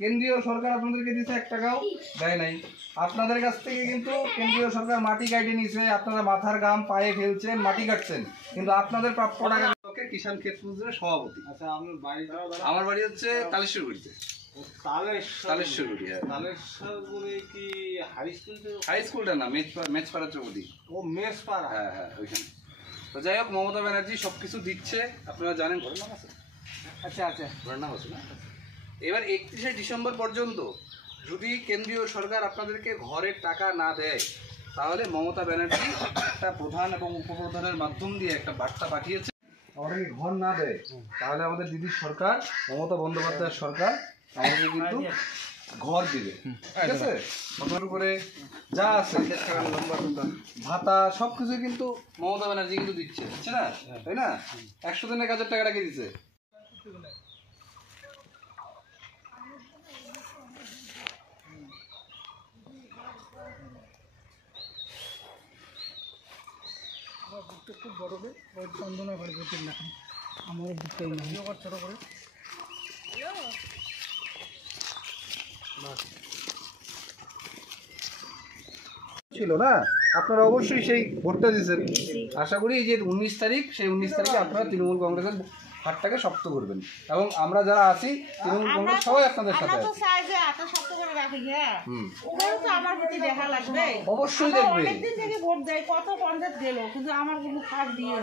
কেন্দ্রীয় সরকার আপনাদেরকে দিয়েছে 1 টাকাও দেয় নাই। আপনাদের কাছ থেকে কিন্তু কেন্দ্রীয় সরকার মাটি কাটে নিছে, আপনারা মাথার ঘাম পায়ে ফেলছেন, মাটি কাটছেন, কিন্তু আপনাদের প্রাপ্য টাকা কিষাণ ক্ষেত মজদুরের সভাপতি। আচ্ছা, আমার বাড়ি হচ্ছে তালেশ্বরগুড়িতে। তালেশ্বরগুড়ি, হ্যাঁ। তালেশ্বরগুড়ি কি হাই স্কুলটা না, মেচপাড়া চৌধুরী। ও মেচপাড়া, হ্যাঁ হ্যাঁ, ওইখানে। তো যাই হোক, মমতা ব্যানার্জি সবকিছু দিচ্ছে, আপনারা জানেন। ঘরের নাম আছে? আচ্ছা আচ্ছা, ঘরের নাম আছে না? এবার 31শে ডিসেম্বর পর্যন্ত যদি কেন্দ্রীয় সরকার আপনাদেরকে ঘরের টাকা না দেয়, তাহলে মমতা ব্যানার্জি একটা প্রধান এবং উপপ্রধানের মাধ্যম দিয়ে একটা বার্তা পাঠিয়েছে, আমাদেরকে ঘর না দেয় তাহলে আমাদের দিদির সরকার, মমতা বন্দ্যোপাধ্যায়ের সরকার আমাদেরকে কিন্তু ঘর দিবে। ঠিক আছে? আপনার উপরে যা আছে ভাতা সবকিছু কিন্তু মমতা ব্যানার্জি কিন্তু দিচ্ছে, বুঝছে না? তাই না? 100 দিনের কাজের টাকাটা কে দিচ্ছে? খুব বড় চন্দনা ঘরে প্রচুর না, আমার দিকটাই না ছোট করে ছিল না। আপনারা অবশ্যই সেই ভোটটা দিয়েছেন। আশা করি এই যে 19 তারিখ, সেই 19 তারিখে আপনারা তৃণমূল কংগ্রেসের হাতটাকে শক্ত করবেন, এবং আমরা যারা আছি তৃণমূল কংগ্রেস সবাই আপনাদের সাথে আছে। অবশ্যই দেখবে। অনেকদিন থেকে ভোট দেয়, কত পঞ্চায়েত গেল, কিন্তু আমার কোনো কাজ দিয়ে আর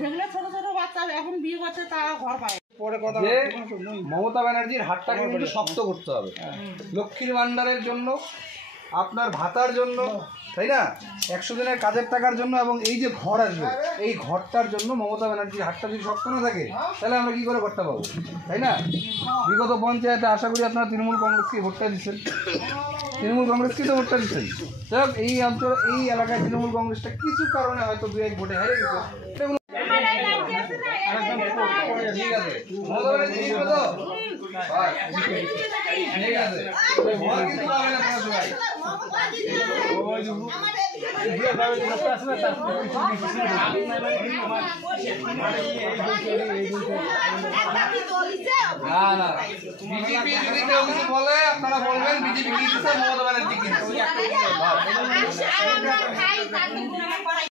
যেগুলো ছোট ছোট বাচ্চা এখন বিয়ে করছে তারা ঘর পায়। যে মমতা ব্যানার্জির হাতটাকে কিন্তু শক্ত করতে হবে, লক্ষ্মীর ভান্ডারের জন্য, আপনার ভাতার জন্য, তাই না, 100 দিনের কাজের টাকার জন্য, এবং এই যে ঘর আসবে এই ঘরটার জন্য মমতা ব্যানার্জির হাতটা যদি শক্ত না থাকে তাহলে আমরা কি করে ঘরটা পাবো, তাই না? বিগত পঞ্চায়েতে আশা করি আপনারা তৃণমূল কংগ্রেসকে ভোটটা দিচ্ছেন, তৃণমূল কংগ্রেসকে তো ভোটটা দিচ্ছেন। যাই এই অঞ্চল, এই এলাকায় তৃণমূল কংগ্রেসটা কিছু কারণে হয়তো 2-1 ভোটে হেরে গেছে। ঠিক আছে, মমতা ব্যানার্জি জিতবে তো? ঠিক আছে, ভোট কিন্তু পাবে না সবাই। না না, বিজেপি যদি কেউ কিছু বলে আপনারা বলবেন বিজেপি কি দিচ্ছে, মমতা ব্যানার্জি কি দিচ্ছে।